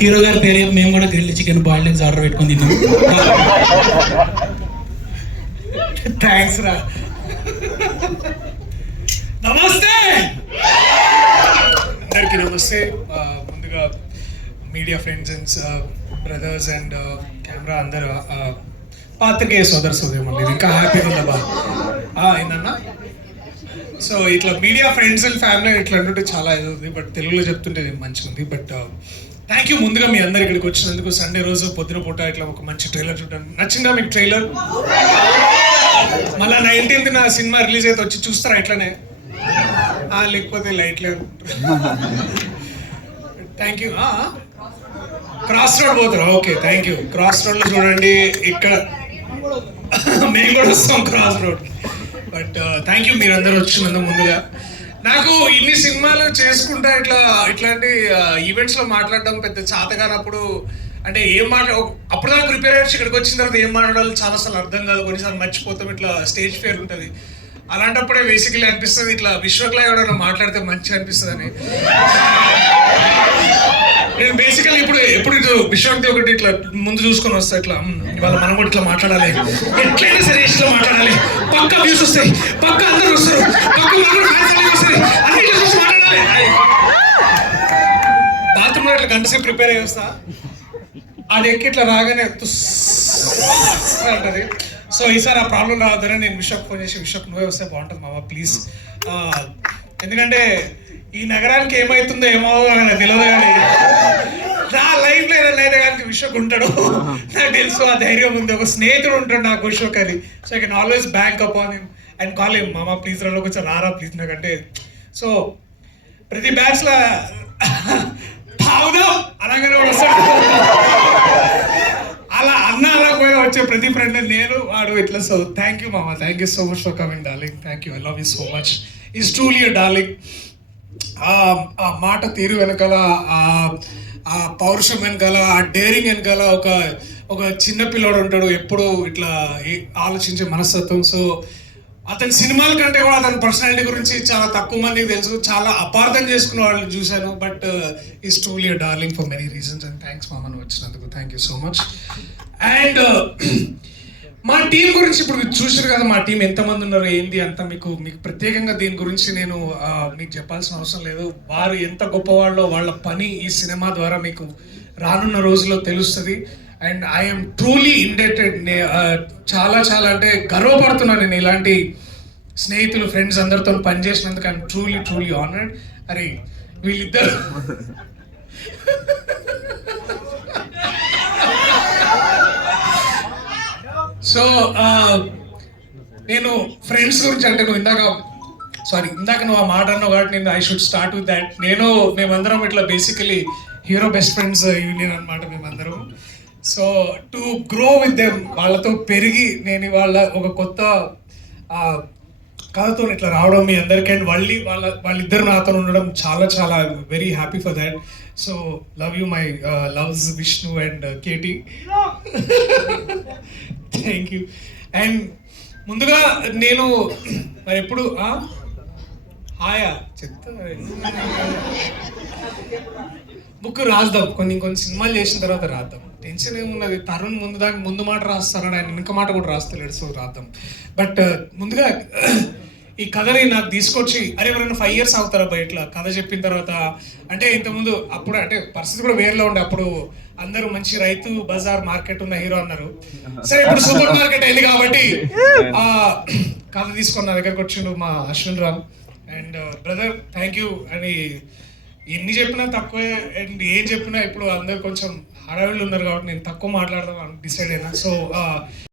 Hero గారి పేరు మేము కూడా grill chicken boiled eggs order పెట్టుకుని తిన్నాం. థ్యాంక్స్ రా. నమస్తే! అందరికీ నమస్తే. ముందుగా media friends and brothers and camera అందరు పాతకే పాత్రికేయ సోదర సోదరి ఇంకా హ్యాపీగా ఉందా బా ఏందన్నా? సో ఇట్లా మీడియా ఫ్రెండ్స్ అండ్ ఫ్యామిలీ ఇట్లా అంటుంటే చాలా ఇది ఉంది బట్ తెలుగులో చెప్తుంటే మంచిగా ఉంది. బట్ థ్యాంక్ యూ ముందుగా మీ అందరు ఇక్కడికి వచ్చినందుకు సండే రోజు పొద్దున పూట ఇట్లా ఒక మంచి ట్రైలర్ చూడడానికి నచ్చిందా మీకు ట్రైలర్ మళ్ళా నైన్టీన్త్ నా సినిమా రిలీజ్ అయితే వచ్చి చూస్తారా ఇట్లానే? లేకపోతే లేకపోతే లేదు థ్యాంక్ యూ క్రాస్ రోడ్ పోతారా? ఓకే థ్యాంక్ యూ క్రాస్ రోడ్లో చూడండి. ఇక్కడ మేము కూడా వస్తాం cross road but thank you మీరందరూ వచ్చినందుకు ముందుగా. నాకు ఇన్ని సినిమాలు చేసుకుంటా ఇట్లా ఇట్లాంటి ఈవెంట్స్లో మాట్లాడడం పెద్ద చేత కానప్పుడు అంటే ఏం మాట అప్పుడు దాకా ప్రిపేర్ అయ్యి ఇక్కడికి వచ్చిన తర్వాత ఏం మాట్లాడాలో చాలా సార్లు అర్థం కాదు. కొన్నిసార్లు మర్చిపోతాం. ఇట్లా స్టేజ్ ఫేర్ ఉంటుంది. అలాంటప్పుడే బేసిక్లీ అనిపిస్తుంది ఇట్లా విశ్వక్లా ఎవరైనా మాట్లాడితే మంచిగా అనిపిస్తుంది అని నేను బేసికల్లీ ఇప్పుడు ఎప్పుడు ఇటు విశ్వాంతి ఒకటి ఇట్లా ముందు చూసుకొని వస్తా ఇట్లా ఇవాళ మనం కూడా ఇట్లా మాట్లాడాలి. ఎట్లయినా సరే ఇట్లా మాట్లాడాలి. పక్క వ్యూస్ వస్తాయి. పక్క అందరూ వస్తారు. పక్క గంటసేపు ప్రిపేర్ అయ్యి వస్తా. అది ఎక్కి ఇట్లా రాగానే తుస్ అంటది. సో ఈసారి ఆ ప్రాబ్లం రావద్దని నేను విషప్ ఫోన్ చేసి విషప్ నువ్వే వస్తే బాగుంటుంది మామ ప్లీజ్ ఎందుకంటే ఈ నగరానికి ఏమవుతుందో ఏమో అని తెలియదు కానీ నా లైఫ్లో ఏదైనా అయితే కానీ విషక్ ఉంటాడు. నాకు తెలుసు ఆ ధైర్యం ఉంది. ఒక స్నేహితుడు ఉంటాడు నాకు విషక్ అని. So I can always bank up on and call ఏం మామ ప్లీజ్ రాలో కొంచెం రారా ప్లీజ్ నాకంటే సో ప్రతి బ్యాచ్ లో అలాగనే వాడు వస్తాడు. అలా అన్న అలా పోయి వచ్చే ప్రతి ఫ్రెండ్ నేను వాడు ఇట్లా. సో థ్యాంక్ యూ మామ. Thank you so much for coming darling thank you I love you so much is truly darling ఆ మాట తీరు వెనకాల ఆ పౌరుషం వెనకాల ఆ డేరింగ్ వెనకాల ఒక ఒక చిన్న పిల్లోడు ఉంటాడు. ఎప్పుడు ఇట్లా ఆలోచించే మనస్తత్వం. సో అతని సినిమాల కంటే కూడా అతని పర్సనాలిటీ గురించి చాలా తక్కువ మందికి తెలుసు. చాలా అపార్థం చేసుకున్న వాళ్ళని చూశాను. But is truly darling for many reasons and thanks మామన్ వచ్చినందుకు. Thank you so much and మా టీం గురించి ఇప్పుడు మీరు చూసారు కదా మా టీం ఎంతమంది ఉన్నారు ఏంది అంతా మీకు మీకు ప్రత్యేకంగా దీని గురించి నేను మీకు చెప్పాల్సిన అవసరం లేదు. వారు ఎంత గొప్పవాళ్ళో వాళ్ళ పని ఈ సినిమా ద్వారా మీకు రానున్న రోజుల్లో తెలుస్తుంది. అండ్ ఐఎమ్ ట్రూలీ ఇండెటెడ్ చాలా చాలా అంటే గర్వపడుతున్నాను నేను ఇలాంటి స్నేహితులు ఫ్రెండ్స్ అందరితో పనిచేసినందుకు. ఐఎమ్ ట్రూలీ ట్రూలీ ఆనర్డ్ అరే వీళ్ళిద్దరు సో నేను ఫ్రెండ్స్ గురించి అంటే నువ్వు ఇందాక సారీ ఇందాక నువ్వు ఆ మాట అన్నావు కాబట్టి నేను I should start with that నేను మేమందరం ఇట్లా basically hero best friends union అనమాట మేమందరం so to grow with them వాళ్ళతో పెరిగి నేను వాళ్ళ ఒక కొత్త కథతో ఇట్లా రావడం మీ అందరికీ అండ్ మళ్ళీ వాళ్ళ వాళ్ళిద్దరు నాతో ఉండడం చాలా చాలా very happy for that so love you my loves Vishnu and KT thank you and ముందుగా నేను మరి ఎప్పుడు హాయా చెత్త బుక్ రాద్దాం. కొన్ని కొన్ని సినిమాలు చేసిన తర్వాత రాద్దాం. టెన్షన్ ఏమున్నది? తరుణ్ ముందు దానికి ముందు మాట రాస్తారని ఆయన వెనుక మాట కూడా రాస్తలేడు సో రాద్దాం. బట్ uh, ముందుగా ఈ కథని నాకు తీసుకొచ్చి అరే ఎవరైనా ఫైవ్ ఇయర్స్ అవుతారా బయట కథ చెప్పిన తర్వాత అంటే ఇంతకుముందు అప్పుడు అంటే పరిస్థితి కూడా వేరేలో ఉండే. అప్పుడు అందరూ మంచి రైతు బజార్ మార్కెట్ ఉన్న హీరో అన్నారు. సరే ఇప్పుడు సూపర్ మార్కెట్ అయింది కాబట్టి ఆ కథ తీసుకొని నా దగ్గరకు వచ్చిండు మా Ashwin Ram. And brother thank you అని ఎన్ని చెప్పినా తక్కువే. అండ్ ఏం చెప్పినా ఇప్పుడు అందరు కొంచెం హడావిళ్ళు ఉన్నారు కాబట్టి నేను తక్కువ మాట్లాడదాం డిసైడ్ అయినా. So uh,